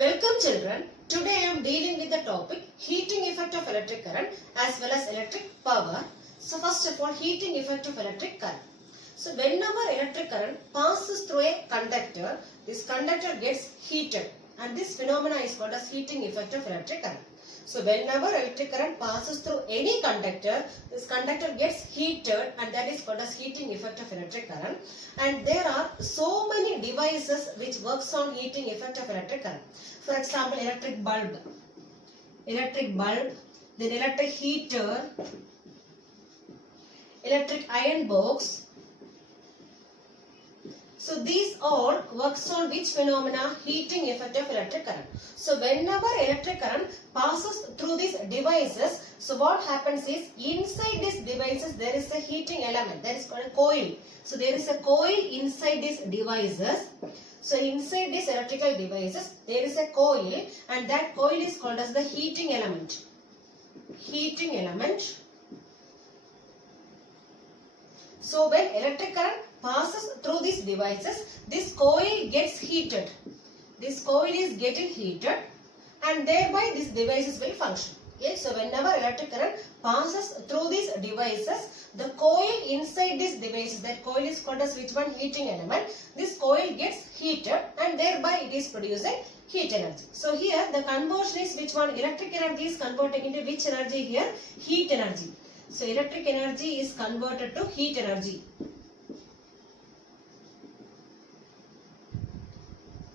Welcome children. Today I am dealing with the topic heating effect of electric current as well as electric power. So first of all, heating effect of electric current. So whenever electric current passes through a conductor, this conductor gets heated and this phenomena is called as heating effect of electric current. So whenever electric current passes through any conductor, this conductor gets heated and that is called as heating effect of electric current. And there are so many devices which works on heating effect of electric current. For example, electric bulb, then electric heater, electric iron box. So these all works on which phenomena? Heating effect of electric current. So whenever electric current passes through these devices, so what happens is inside these devices there is a heating element that is called a coil. So there is a coil inside these devices. So inside these electrical devices there is a coil and that coil is called as the heating element. Heating element. So when electric current passes through these devices, this coil gets heated. This coil is getting heated and thereby these devices will function. Okay, so whenever electric current passes through these devices, the coil inside these devices, that coil is called as which one? Heating element. This coil gets heated and thereby it is producing heat energy. So here the conversion is which one? Electric energy is converting into which energy here? Heat energy. So electric energy is converted to heat energy.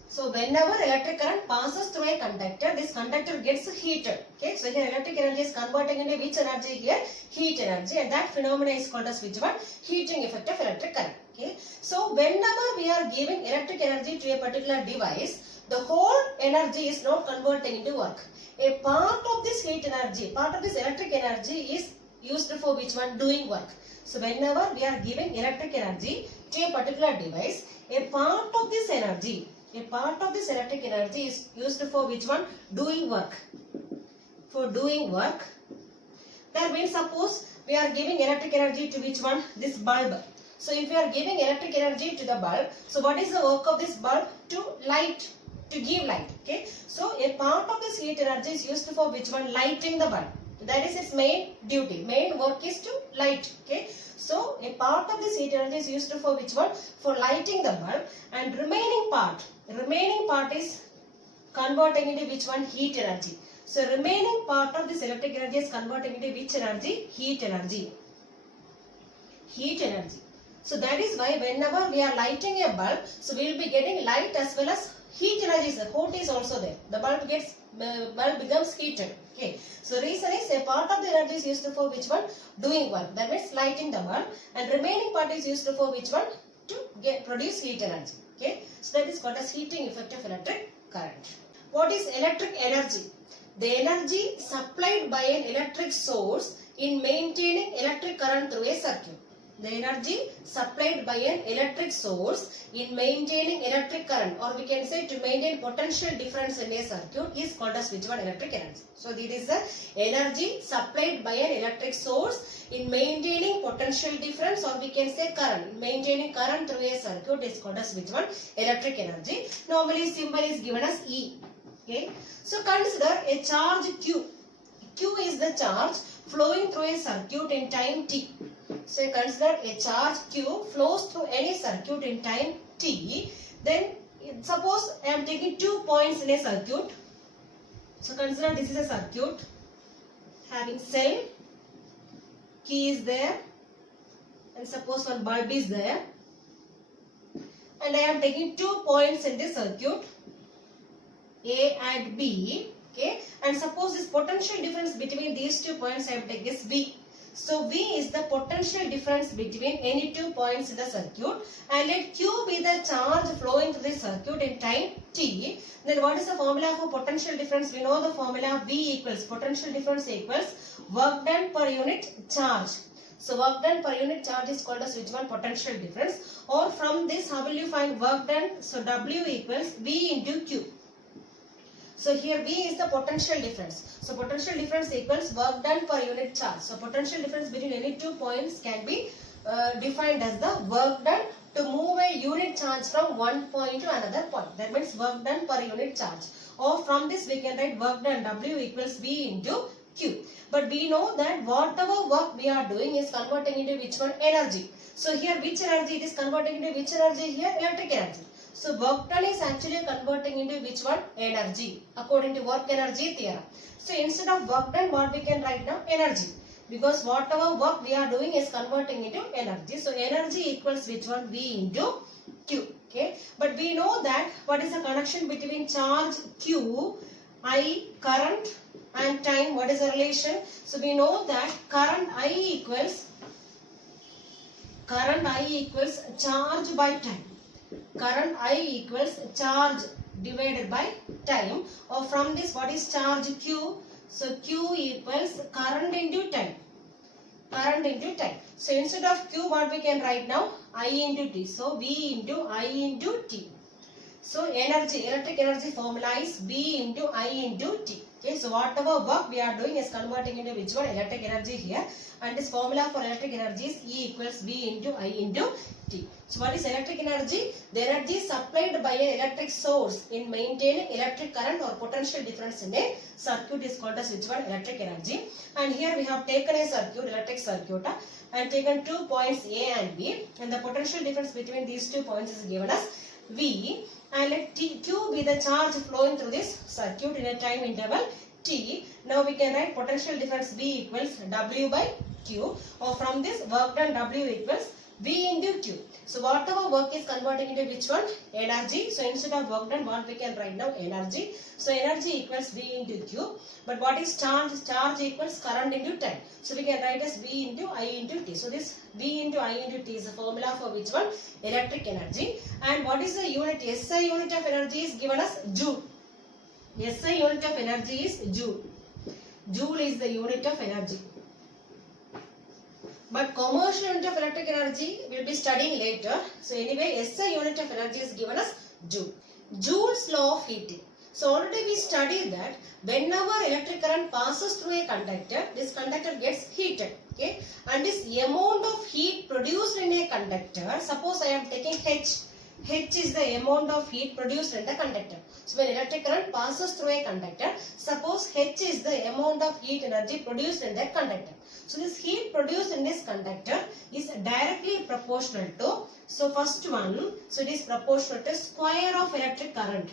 So whenever electric current passes through a conductor, this conductor gets heated. Okay, so here electric energy is converting into which energy here? Heat energy, and that phenomena is called as which one? Heating effect of electric current. Okay, so whenever we are giving electric energy to a particular device, the whole energy is not converting into work. A part of this heat energy, part of this electric energy is used for which one? Doing work. So whenever we are giving electric energy to a particular device, a part of this energy, electric energy is used for which one? Doing work. For doing work. That means suppose we are giving electric energy to which one? This bulb. So if we are giving electric energy to the bulb, so what is the work of this bulb? To light, to give light. Okay. So a part of this heat energy is used for which one? Lighting the bulb. That is its main duty. Main work is to light. Okay. So a part of this heat energy is used for which one? For lighting the bulb, and remaining part is converting into which one? Heat energy. So remaining part of this electric energy is converting into which energy? Heat energy. Heat energy. So that is why whenever we are lighting a bulb, so we will be getting light as well as heat energy. The heat is also there. The bulb becomes heated. Okay. So reason is a part of the energy is used for which one? Doing work. That means lighting the bulb, and remaining part is used for which one? To produce heat energy. Okay. So that is called as heating effect of electric current. What is electric energy? The energy supplied by an electric source in maintaining electric current through a circuit. The energy supplied by an electric source in maintaining electric current, or we can say to maintain potential difference in a circuit, is called as which one? Electric energy. So this is the energy supplied by an electric source in maintaining potential difference, or we can say current. Maintaining current through a circuit is called as which one? Electric energy. Normally symbol is given as E. Okay. So consider a charge Q. Q is the charge flowing through a circuit in time t. So consider a charge Q flows through any circuit in time t. Then suppose I am taking 2 points in a circuit. So consider this is a circuit having cell, key is there, and suppose one bulb is there. And I am taking 2 points in this circuit, A and B. Okay, and suppose this potential difference between these 2 points I have taken is V. So V is the potential difference between any 2 points in the circuit, and let Q be the charge flowing through the circuit in time t. Then what is the formula for potential difference? We know the formula. V equals potential difference equals work done per unit charge. So work done per unit charge is called as which one? Potential difference. Or from this how will you find work done? So W equals V into Q. So here V is the potential difference. So potential difference equals work done per unit charge. So potential difference between any 2 points can be defined as the work done to move a unit charge from one point to another point. That means work done per unit charge. Or from this we can write work done W equals V into Q. But we know that whatever work we are doing is converting into which one? Energy. So here which energy it is converting into which energy here? Electric energy. So work done is actually converting into which one? Energy, according to work energy theorem. So instead of work done, what we can write now? Energy. Because whatever work we are doing is converting into energy. So energy equals which one? V into Q. Okay. But we know that what is the connection between charge Q, I, current and time? What is the relation? So we know that current I equals charge by time. Current I equals charge divided by time. Or from this, what is charge Q? So Q equals current into time. Current into time. So instead of Q, what we can write now? I into T. So V into I into T. So energy, electric energy formula is V into I into T. Okay, so whatever work we are doing is converting into which one? Electric energy here. And this formula for electric energy is E equals V into I into T. So what is electric energy? The energy supplied by an electric source in maintaining electric current or potential difference in a circuit is called as which one? Electric energy. And here we have taken a circuit, electric circuit, and taken 2 points A and B. And the potential difference between these 2 points is given as V. And let Q be the charge flowing through this circuit in a time interval T. Now we can write potential difference V equals W by Q. Or from this, work done W equals V into Q. So whatever work is converting into which one? Energy. So instead of work done, what we can write now? Energy. So energy equals V into Q. But what is charge? Charge equals current into time. So we can write as V into I into T. So this V into I into T is the formula for which one? Electric energy. And what is the unit? SI unit of energy is given as Joule. SI unit of energy is Joule. Joule is the unit of energy. But commercial unit of electric energy we will be studying later. So anyway, SI unit of energy is given as Joule. Joule's law of heating. So already we studied that whenever electric current passes through a conductor, this conductor gets heated. Okay, and this amount of heat produced in a conductor, suppose I am taking H. H is the amount of heat produced in the conductor. So when electric current passes through a conductor, suppose H is the amount of heat energy produced in that conductor. So this heat produced in this conductor is directly proportional to, so first one, so it is proportional to square of electric current.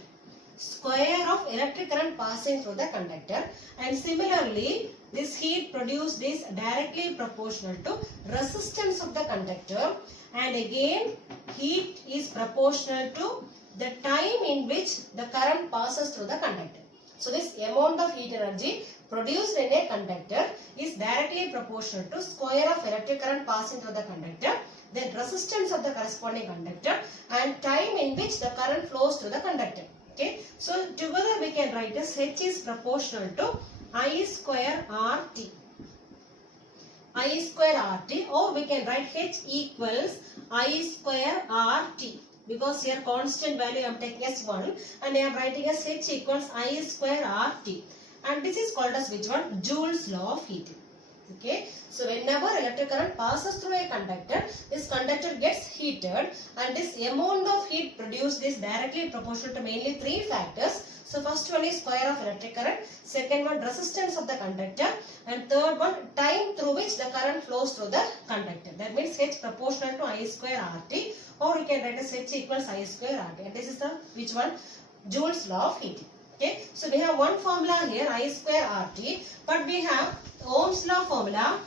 Square of electric current passing through the conductor. And similarly, this heat produced is directly proportional to resistance of the conductor. And again, heat is proportional to the time in which the current passes through the conductor. So this amount of heat energy produced in a conductor is directly proportional to square of electric current passing through the conductor, then resistance of the corresponding conductor, and time in which the current flows through the conductor. Okay, so together we can write as H is proportional to I square RT. I square RT, or we can write H equals I square RT. Because here constant value I am taking as 1 and I am writing as H equals I square RT. And this is called as which one? Joule's law of heating. Okay, so whenever electric current passes through a conductor, this conductor gets heated, and this amount of heat produced is directly proportional to mainly 3 factors. So first one is square of electric current, second one resistance of the conductor, and third one time through which the current flows through the conductor. That means H proportional to I square RT, or we can write as H equals I square RT. And this is the which one? Joule's law of heating. Okay, so we have one formula here, I square RT, but we have Ohm's law formula.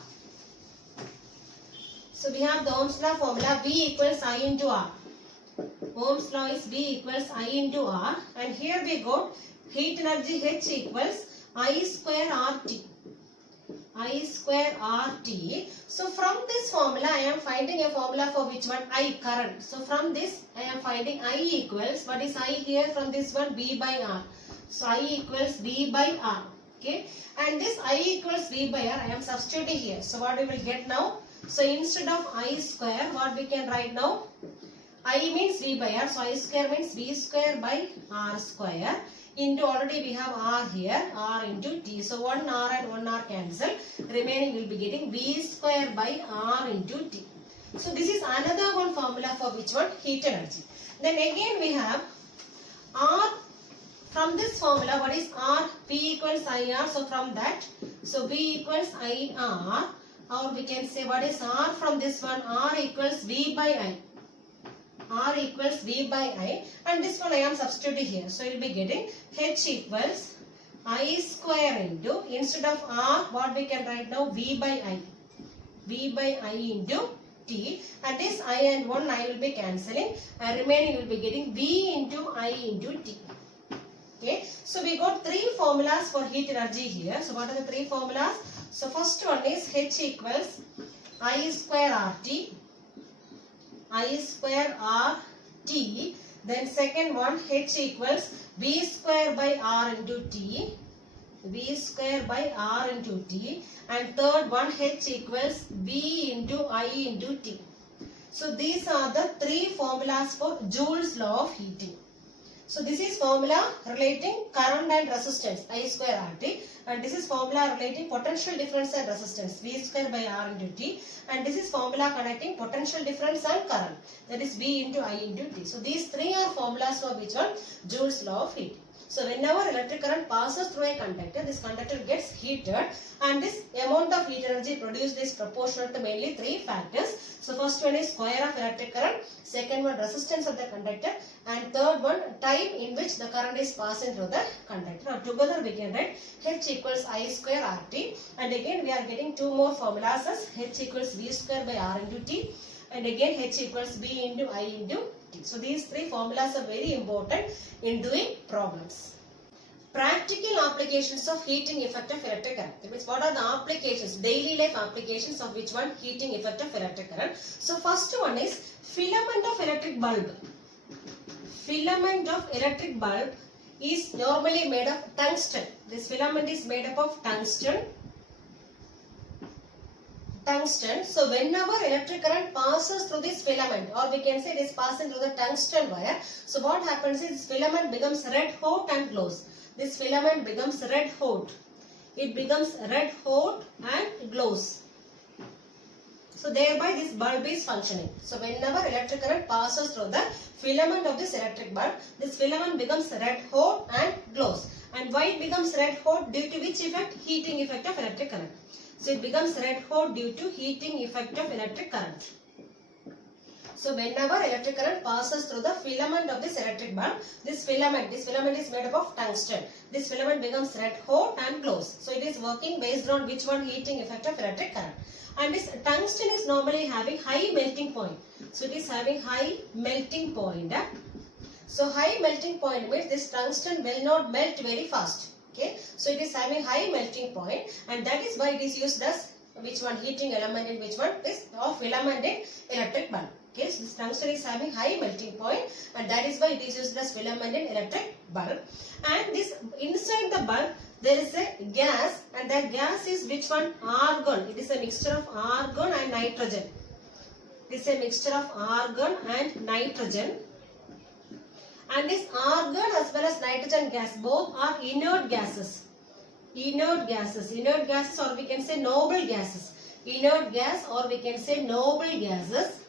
So we have the Ohm's law formula, V equals I into R. Ohm's law is V equals I into R, and here we got heat energy H equals I square RT. I square RT. So from this formula I am finding a formula for which one? I, current. So from this I am finding I equals, what is I here from this one? V by R. So I equals V by R. Okay, and this I equals V by R I am substituting here. So what we will get now? So instead of I square, what we can write now? I means V by R. So I square means V square by R square. Into, already we have R here, R into T. So 1 R and 1 R cancel. Remaining will be getting V square by R into T. So this is another one formula for which one? Heat energy. Then again we have R. From this formula, what is R? P equals IR. So from that, so V equals IR, or we can say what is R from this one? R equals V by I. R equals V by I, and this one I am substituting here. So you will be getting H equals I square into, instead of R, what we can write now? V by I. V by I into T, and this I and 1 I will be cancelling, and remaining you will be getting V into I into T. Okay, so we got three formulas for heat energy here. So what are the three formulas? So first one is H equals I square RT, I square RT. Then second one, H equals V square by R into T, V square by R into T. And third one, H equals V into I into T. So these are the three formulas for Joule's law of heating. So this is formula relating current and resistance, I square RT, and this is formula relating potential difference and resistance, V square by R into T, and this is formula connecting potential difference and current, that is V into I into T. So these three are formulas for which one? Joule's law of heating. So whenever electric current passes through a conductor, this conductor gets heated, and this amount of heat energy produced is proportional to mainly three factors. So first one is square of electric current, second one resistance of the conductor, and third one time in which the current is passing through the conductor. Now together we can write H equals I square RT, and again we are getting two more formulas as H equals V square by R into T, and again H equals V into I into T. So these three formulas are very important in doing problems. Practical applications of heating effect of electric current. That means what are the applications, daily life applications of which one? Heating effect of electric current. So first one is filament of electric bulb. Filament of electric bulb is normally made of tungsten. This filament is made up of tungsten. So whenever electric current passes through this filament, or we can say it is passing through the tungsten wire, so what happens is this filament becomes red hot and glows. This filament becomes red hot. It becomes red hot and glows. So thereby this bulb is functioning. So whenever electric current passes through the filament of this electric bulb, this filament becomes red hot and glows. And why it becomes red hot? Due to which effect? Heating effect of electric current. So it becomes red hot due to heating effect of electric current. So whenever electric current passes through the filament of this electric bulb, this filament is made up of tungsten. This filament becomes red hot and glows. So it is working based on which one? Heating effect of electric current. And this tungsten is normally having high melting point. So it is having high melting point. So high melting point means this tungsten will not melt very fast. Okay, so it is having high melting point, and that is why it is used as which one? Heating element in which one? Is of filament in electric bulb. Okay, so this tungsten is having high melting point, and that is why it is used as filament in electric bulb. And this inside the bulb there is a gas, and that gas is which one? Argon. It is a mixture of argon and nitrogen. It is a mixture of argon and nitrogen. And this argon as well as nitrogen gas, both are inert gases. Inert gases, or we can say noble gases. Inert gas, or we can say noble gases.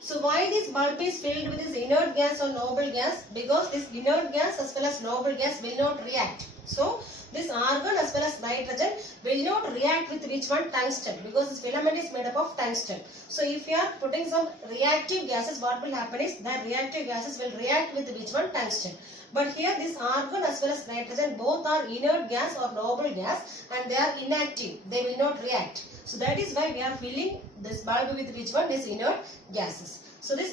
So why this bulb is filled with this inert gas or noble gas? Because this inert gas as well as noble gas will not react. So this argon as well as nitrogen will not react with which one? Tungsten, because this filament is made up of tungsten. So if you are putting some reactive gases, what will happen is that reactive gases will react with which one? Tungsten. But here this argon as well as nitrogen both are inert gas or noble gas, and they are inactive. They will not react. So that is why we are filling this bulb with which one? This inert gases. So this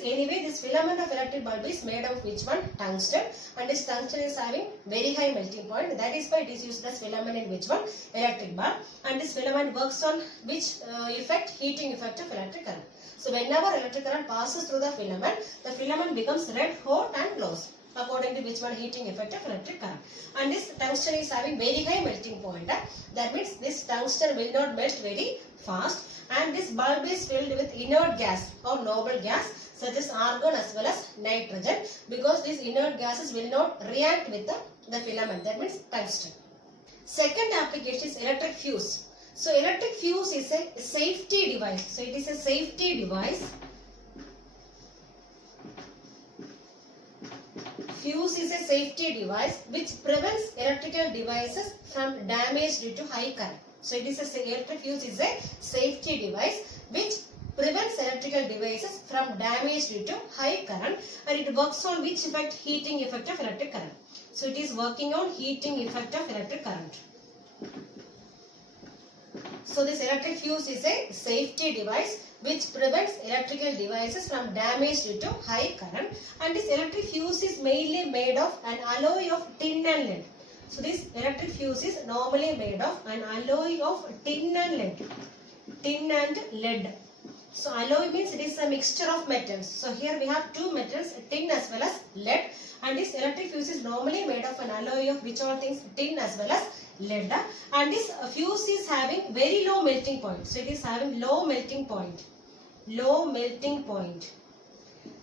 filament of electric bulb is made of which one? Tungsten, and this tungsten is having very high melting point. That is why it is used as filament in which one? Electric bulb. And this filament works on which effect? Heating effect of electric current. So whenever electric current passes through the filament becomes red hot and glows, according to which one? Heating effect of electric current. And this tungsten is having very high melting point. That means this tungsten will not melt very fast. And this bulb is filled with inert gas or noble gas such as argon as well as nitrogen, because these inert gases will not react with the filament. That means tungsten. Second application is electric fuse. So electric fuse is a safety device. So it is a safety device. Fuse is a safety device which prevents electrical devices from damage due to high current. So it is electric fuse is a safety device which prevents electrical devices from damage due to high current, and it works on which effect? Heating effect of electric current. So it is working on heating effect of electric current. So this electric fuse is a safety device which prevents electrical devices from damage due to high current, and this electric fuse is mainly made of an alloy of tin and lead. So this electric fuse is normally made of an alloy of tin and lead. Tin and lead. So alloy means it is a mixture of metals. So here we have two metals, tin as well as lead, and this electric fuse is normally made of an alloy of which all things? Tin as well as lead, and this fuse is having very low melting point. So it is having low melting point. Low melting point.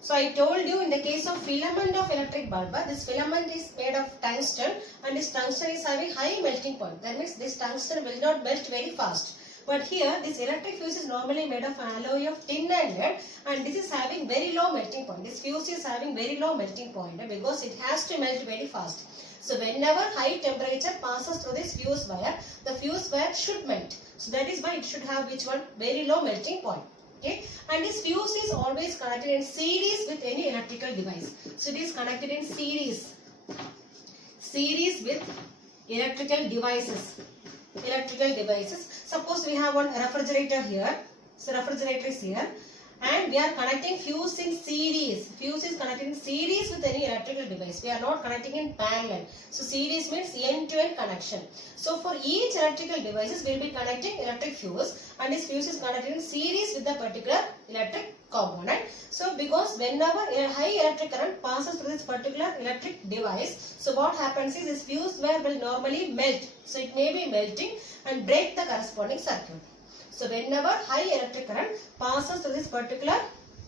So I told you in the case of filament of electric bulb, this filament is made of tungsten, and this tungsten is having high melting point. That means this tungsten will not melt very fast. But here this electric fuse is normally made of an alloy of tin and lead, and this is having very low melting point. This fuse is having very low melting point because it has to melt very fast. So whenever high temperature passes through this fuse wire, the fuse wire should melt. So that is why it should have which one? Very low melting point. Okay, and this fuse is always connected in series with any electrical device. So it is connected in series with electrical devices. Suppose we have one refrigerator here. So refrigerator is here, and we are connecting fuse in series. Fuse is connected in series with any electrical device. We are not connecting in parallel. So series means end-to-end connection. So for each electrical devices, we will be connecting electric fuse, and this fuse is connected in series with the particular electric component. So because whenever a high electric current passes through this particular electric device, so what happens is this fuse wire will normally melt. So it may be melting and break the corresponding circuit. So whenever high electric current passes through this particular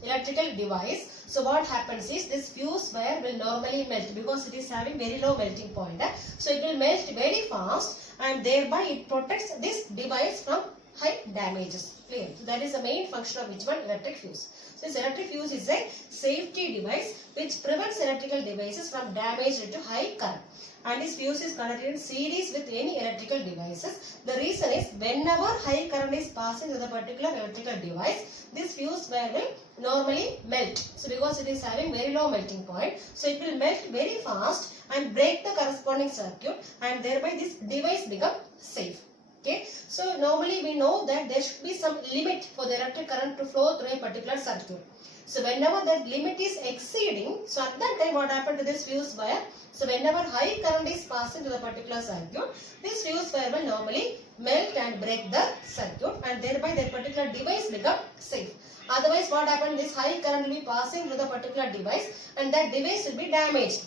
electrical device, so what happens is this fuse wire will normally melt because it is having very low melting point. So it will melt very fast, and thereby it protects this device from high damages. Clear? So that is the main function of which one? Electric fuse. So this electric fuse is a safety device which prevents electrical devices from damage due to high current. And this fuse is connected in series with any electrical devices. The reason is whenever high current is passing to the particular electrical device, this fuse wire will normally melt. So because it is having very low melting point, so it will melt very fast and break the corresponding circuit, and thereby this device become safe. Okay, so normally we know that there should be some limit for the electric current to flow through a particular circuit. So whenever that limit is exceeding, so at that time what happened to this fuse wire? So whenever high current is passing to the particular circuit, this fuse wire will normally melt and break the circuit, and thereby that particular device become safe. Otherwise what happened? This high current will be passing through the particular device, and that device will be damaged.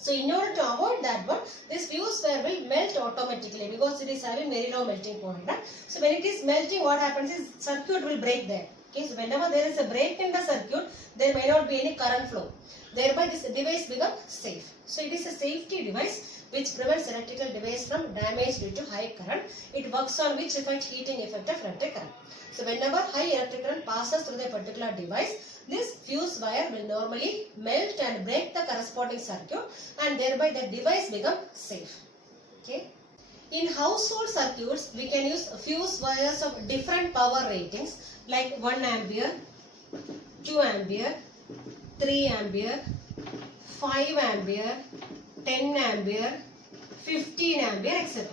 So in order to avoid that one, this fuse wire will melt automatically because it is having very low melting point. Right? So when it is melting, what happens is circuit will break there. Okay, so whenever there is a break in the circuit, there may not be any current flow. Thereby this device becomes safe. So it is a safety device which prevents electrical device from damage due to high current. It works on which effect? Heating effect of electric current. So whenever high electric current passes through the particular device, this fuse wire will normally melt and break the corresponding circuit, and thereby the device becomes safe. Okay. In household circuits, we can use fuse wires of different power ratings like 1 ampere, 2 ampere, 3 ampere, 5 ampere, 10 ampere, 15 ampere, etc.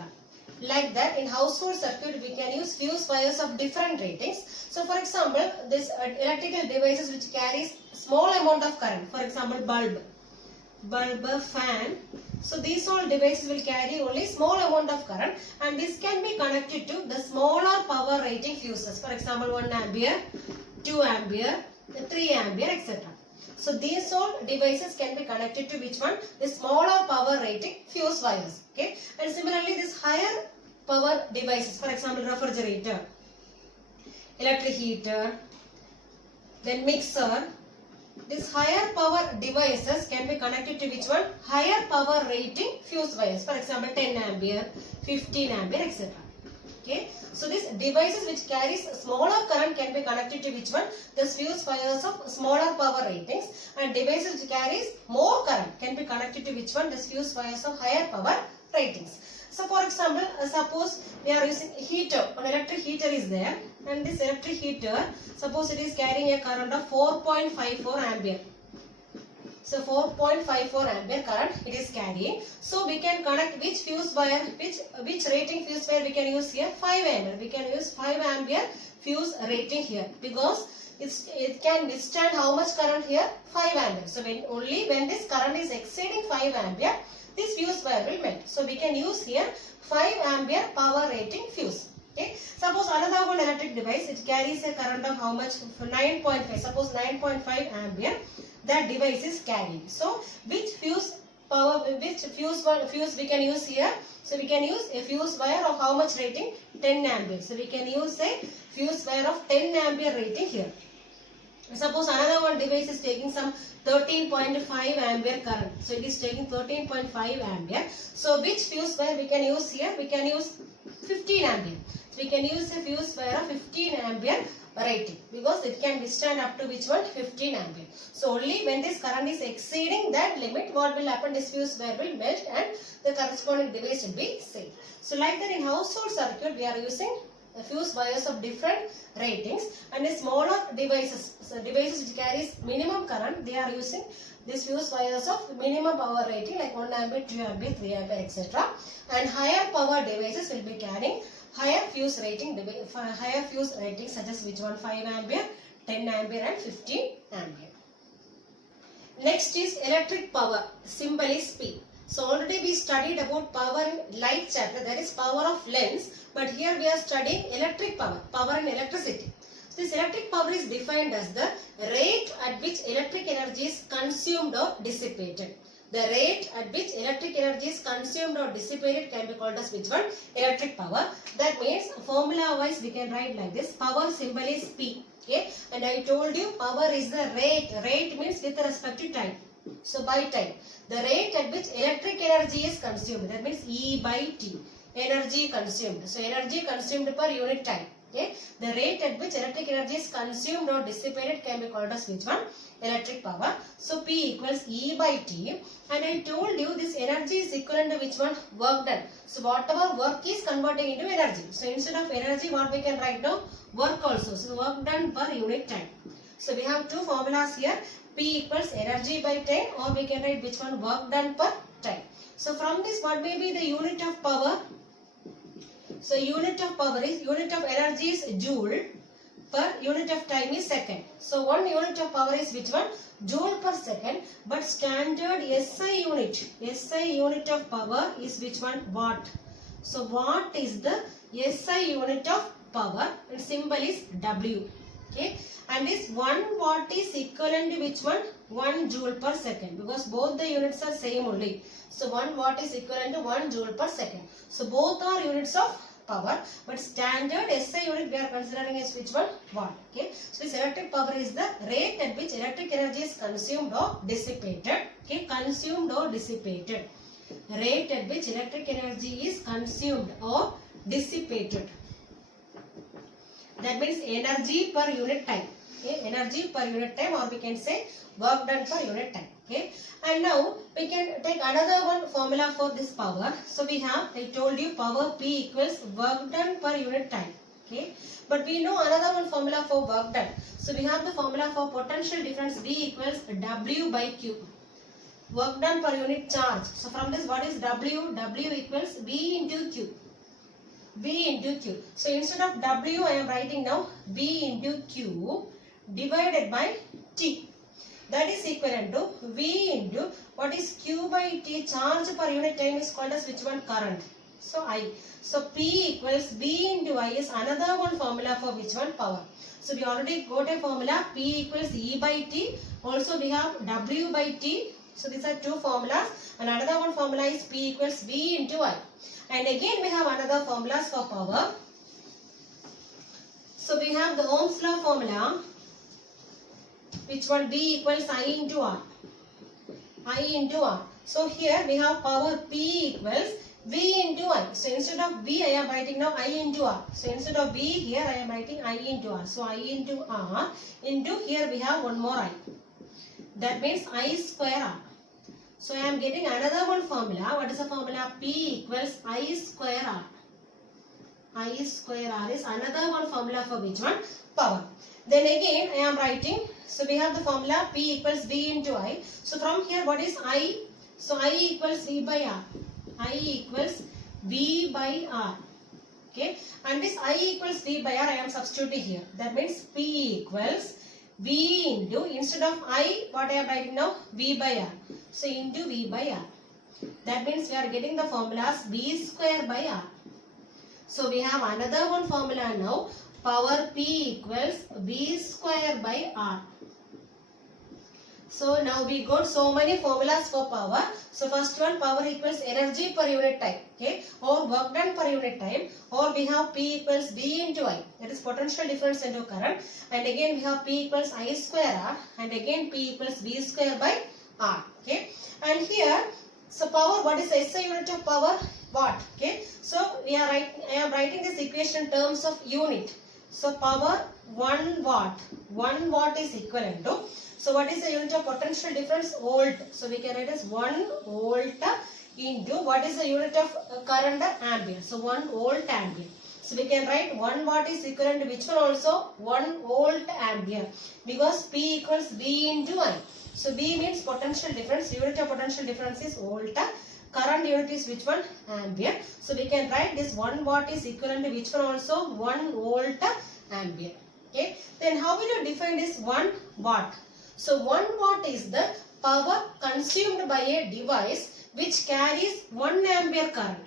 Like that, in household circuit, we can use fuse wires of different ratings. So for example, this electrical devices which carries small amount of current, for example bulb, fan. So these all devices will carry only small amount of current, and this can be connected to the smaller power rating fuses. For example, 1 ampere, 2 ampere, 3 ampere, etc. So these all devices can be connected to which one? The smaller power rating fuse wires. Okay. And similarly, this higher power devices, for example, refrigerator, electric heater, then mixer. These higher power devices can be connected to which one? Higher power rating fuse wires. For example, 10 ampere, 15 ampere, etc. Okay, so these devices which carries smaller current can be connected to which one? The fuse wires of smaller power ratings, and devices which carries more current can be connected to which one? The fuse wires of higher power ratings. So for example, suppose we are using heater, an electric heater is there, and this electric heater, suppose it is carrying a current of 4.54 ampere. So 4.54 ampere current it is carrying. So we can connect which fuse wire, which rating fuse wire we can use here? 5 ampere. We can use 5 ampere fuse rating here because it can withstand how much current here? 5 ampere. So only when this current is exceeding 5 ampere, this fuse wire will melt. So we can use here 5 ampere power rating fuse. Okay. Suppose another one electric device, it carries a current of how much? 9.5. Suppose 9.5 ampere. That device is carrying. So which fuse we can use here? So we can use a fuse wire of how much rating? 10 ampere. So we can use a fuse wire of 10 ampere rating here. Suppose another one device is taking some 13.5 ampere current. So it is taking 13.5 ampere. So which fuse wire we can use here? We can use 15 ampere. So we can use a fuse wire of 15 ampere rating because it can withstand up to which one? 15 ampere. So only when this current is exceeding that limit, what will happen? This fuse wire will melt and the corresponding device will be safe. So like that in household circuit, we are using fuse wires of different ratings, and in smaller devices, so devices which carries minimum current, they are using these fuse wires of minimum power rating like 1 ampere, 2 ampere, 3 ampere, etc. And higher power devices will be carrying higher fuse rating such as which one? 5 ampere, 10 ampere and 15 ampere. Next is electric power. Symbol is P. So already we studied about power in light chapter, that is power of lens, but here we are studying electric power, power in electricity. So this electric power is defined as the rate at which electric energy is consumed or dissipated. The rate at which electric energy is consumed or dissipated can be called as which one? Electric power. That means formula wise we can write like this. Power symbol is P. Okay, and I told you power is the rate. Rate means with respect to time. So by time, the rate at which electric energy is consumed, that means E by T, energy consumed. So energy consumed per unit time. Okay, the rate at which electric energy is consumed or dissipated can be called as which one? Electric power. So P equals E by T, and I told you this energy is equivalent to which one? Work done. So whatever work is converting into energy. So instead of energy, what we can write now? Work also. So work done per unit time. So we have two formulas here. P equals energy by time, or we can write which one? Work done per time. So from this, what may be the unit of power? So unit of power is, unit of energy is joule, per unit of time is second. So one unit of power is which one? Joule per second, but standard SI unit of power is which one? Watt. So watt is the SI unit of power, and symbol is W. Okay, and this 1 watt is equivalent to which one? 1 joule per second, because both the units are same only. So 1 watt is equivalent to 1 joule per second. So both are units of power, but standard SI unit we are considering as which one? Watt. Okay, so this electric power is the rate at which electric energy is consumed or dissipated. Okay, consumed or dissipated. Rate at which electric energy is consumed or dissipated. That means energy per unit time. Okay, energy per unit time, or we can say work done per unit time. Okay, and now we can take another one formula for this power. So we have, I told you, power P equals work done per unit time. Okay, but we know another one formula for work done. So we have the formula for potential difference, V equals W by Q. Work done per unit charge. So from this, what is W? W equals V into Q. V into Q. So instead of W, I am writing now V into Q divided by T. That is equivalent to V into what is Q by T, charge per unit time is called as which one? Current. So I. So P equals V into I is another one formula for which one? Power. So we already got a formula, P equals E by T. Also we have W by T. So these are two formulas. And another one formula is P equals V into I. And again we have another formulas for power. So we have the Ohm's law formula, which one? V equals I into R. I into R. So here we have power P equals V into I. So instead of V, I am writing now I into R. So instead of V here, I am writing I into R. So I into R into here we have one more I. That means I square R. So I am getting another one formula. What is the formula? P equals I square R. I square R is another one formula for which one? Power. Then again I am writing. So we have the formula P equals V into I. So from here what is I? So I equals V by R. I equals V by R. Okay. And this I equals V by R I am substituting here. That means P equals V into, instead of I, what I am writing now? V by R. So into V by R. That means we are getting the formulas V square by R. So we have another one formula now. Power P equals V square by R. So now we got so many formulas for power. So first one, power equals energy per unit time, okay, or work done per unit time, or we have P equals V into I, that is potential difference into current, and again we have P equals I square R, and again P equals V square by R, okay. And here, so power, what is the SI unit of power? Watt, okay. So we are I am writing this equation in terms of unit. So power 1 watt. 1 watt is equivalent to, so what is the unit of potential difference? Volt. So we can write as 1 volt into, what is the unit of current? Ampere. So 1 volt ampere. So we can write 1 watt is equivalent to which one also? 1 volt ampere. Because P equals V into I. So V means potential difference. Unit of potential difference is volt. Current unit is which one? Ampere. So we can write this 1 watt is equivalent to which one also? 1 volt ampere. Okay. Then how will you define this 1 watt? So 1 watt is the power consumed by a device which carries 1 ampere current.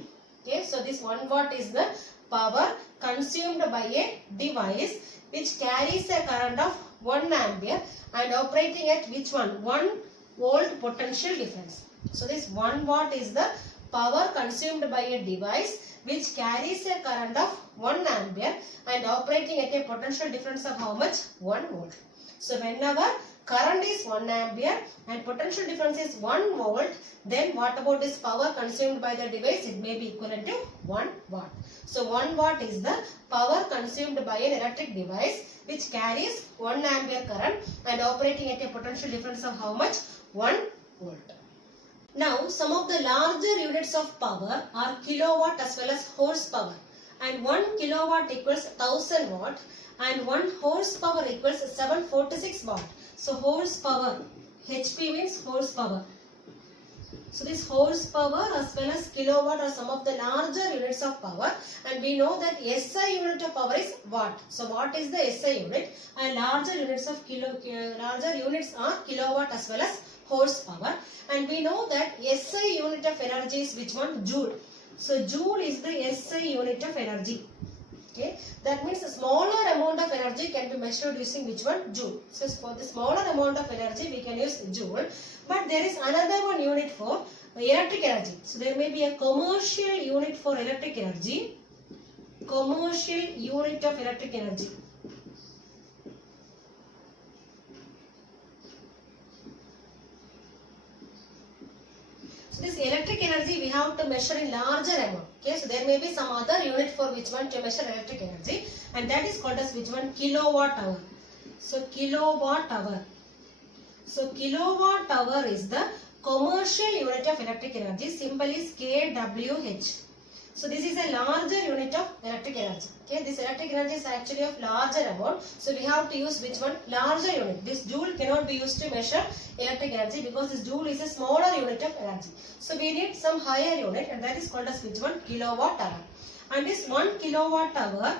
Okay. So this 1 watt is the power consumed by a device which carries a current of 1 ampere and operating at which one? 1 volt potential difference. So this 1 watt is the power consumed by a device which carries a current of 1 ampere and operating at a potential difference of how much? 1 volt. So whenever current is 1 ampere and potential difference is 1 volt, then what about this power consumed by the device? It may be equivalent to 1 watt. So 1 watt is the power consumed by an electric device which carries 1 ampere current and operating at a potential difference of how much? 1 volt. Now some of the larger units of power are kilowatt as well as horsepower, and 1 kilowatt equals 1000 watt and 1 horsepower equals 746 watt. So horsepower, HP means horsepower. So this horsepower as well as kilowatt are some of the larger units of power, and we know that SI unit of power is watt. So watt is the SI unit, and larger units are kilowatt as well as horsepower, and we know that SI unit of energy is which one? Joule. So joule is the SI unit of energy. Okay, that means a smaller amount of energy can be measured using which one? Joule. So for the smaller amount of energy we can use joule, but there is another one unit for electric energy. So there may be a commercial unit for electric energy. Commercial unit of electric energy. So this electric energy we have to measure in larger amount. Okay, so there may be some other unit for which one to measure electric energy, and that is called as which one? Kilowatt hour. So kilowatt hour. So kilowatt hour is the commercial unit of electric energy. Symbol is kWh. So this is a larger unit of electric energy. Okay, this electric energy is actually of larger amount. So we have to use which one? Larger unit. This joule cannot be used to measure electric energy because this joule is a smaller unit of energy. So we need some higher unit, and that is called as which one? Kilowatt hour. And this 1 kilowatt hour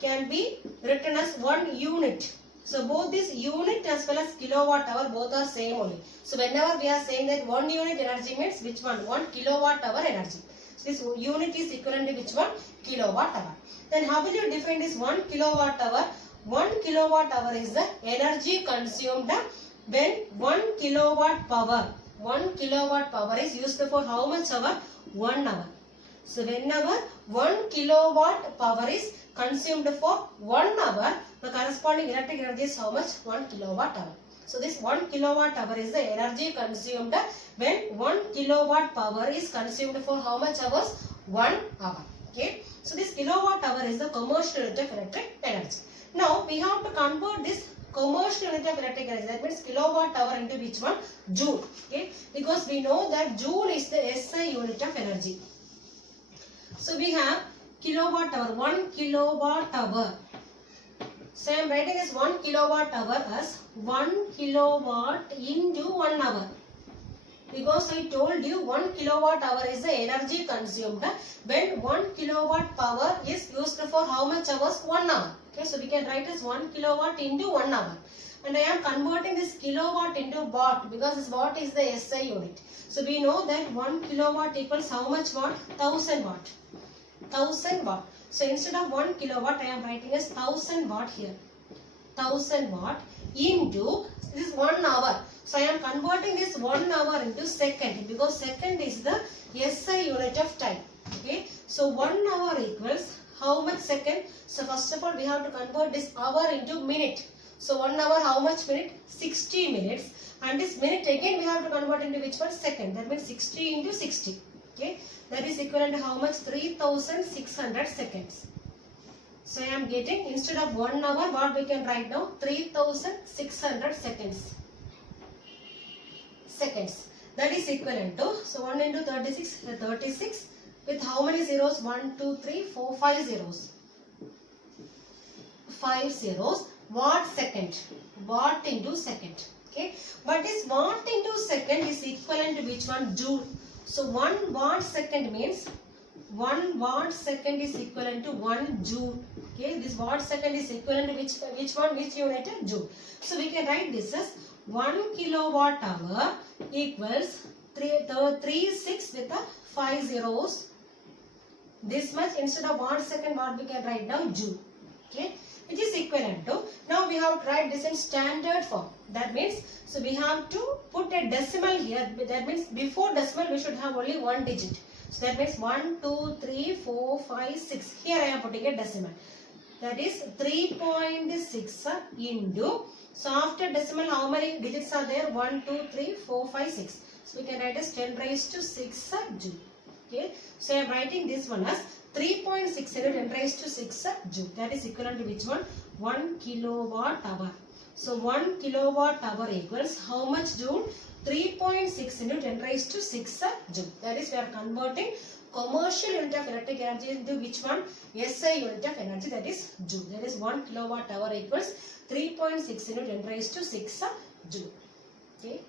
can be written as 1 unit. So both this unit as well as kilowatt hour both are same only. So whenever we are saying that 1 unit energy means which one? 1 kilowatt hour energy. This unit is equivalent to which one? Kilowatt hour. Then how will you define this 1 kilowatt hour? 1 kilowatt hour is the energy consumed when 1 kilowatt power. 1 kilowatt power is used for how much hour? 1 hour. So whenever 1 kilowatt power is consumed for 1 hour, the corresponding electric energy is how much? 1 kilowatt hour. So this 1 kilowatt hour is the energy consumed when 1 kilowatt power is consumed for how much hours? 1 hour. Okay. So this kilowatt hour is the commercial unit of electric energy. Now we have to convert this commercial unit of electric energy, that means kilowatt hour, into which one? Joule. Okay. Because we know that joule is the SI unit of energy. So we have kilowatt hour, 1 kilowatt hour. So I am writing this 1 kilowatt hour as 1 kilowatt into 1 hour. Because I told you 1 kilowatt hour is the energy consumed when 1 kilowatt power is used for how much hours? 1 hour. Okay, so we can write as 1 kilowatt into 1 hour. And I am converting this kilowatt into watt because this watt is the SI unit. So we know that 1 kilowatt equals how much watt? 1000 watt. 1000 watt. So instead of 1 kilowatt, I am writing as 1000 watt here. 1000 watt into this 1 hour. So I am converting this 1 hour into second because second is the SI unit of time. Okay. So 1 hour equals how much second? So first of all we have to convert this hour into minute. So 1 hour how much minute? 60 minutes. And this minute again we have to convert into which one? Second. That means 60 into 60. Okay. That is equivalent to how much? 3600 seconds. So I am getting, instead of 1 hour, what we can write now? 3600 seconds. That is equivalent to, so 1 into 36, 36 with how many zeros? 1, 2, 3, 4, 5 zeros. 5 zeros. Watt second. Watt into second. Okay. But this watt into second is equivalent to which one? Joule. So 1 watt second means 1 watt second is equivalent to 1 joule. Okay. This watt second is equivalent to which one? Which unit? Joule. So we can write this as 1 kilowatt hour equals 36 with the 5 zeros. This much, instead of watt second, what we can write down? Joule. Okay. Which is equivalent to, now we have to write this in standard form. That means, so we have to put a decimal here. That means before decimal we should have only one digit. So that means 1, 2, 3, 4, 5, 6. Here I am putting a decimal. That is 3.6 into, so after decimal how many digits are there? 1, 2, 3, 4, 5, 6. So we can write as 10 raised to 6 joule. Okay. So I am writing this one as 3.6 into 10 raised to 6 joule. That is equivalent to which one? 1 kilowatt hour. So 1 kilowatt hour equals how much joule? 3.6 into 10 raised to 6 joule. That is, we are converting commercial unit of electric energy into which one? SI unit of energy, that is joule. That is 1 kilowatt hour equals 3.6 into 10 raised to 6 joule. Okay.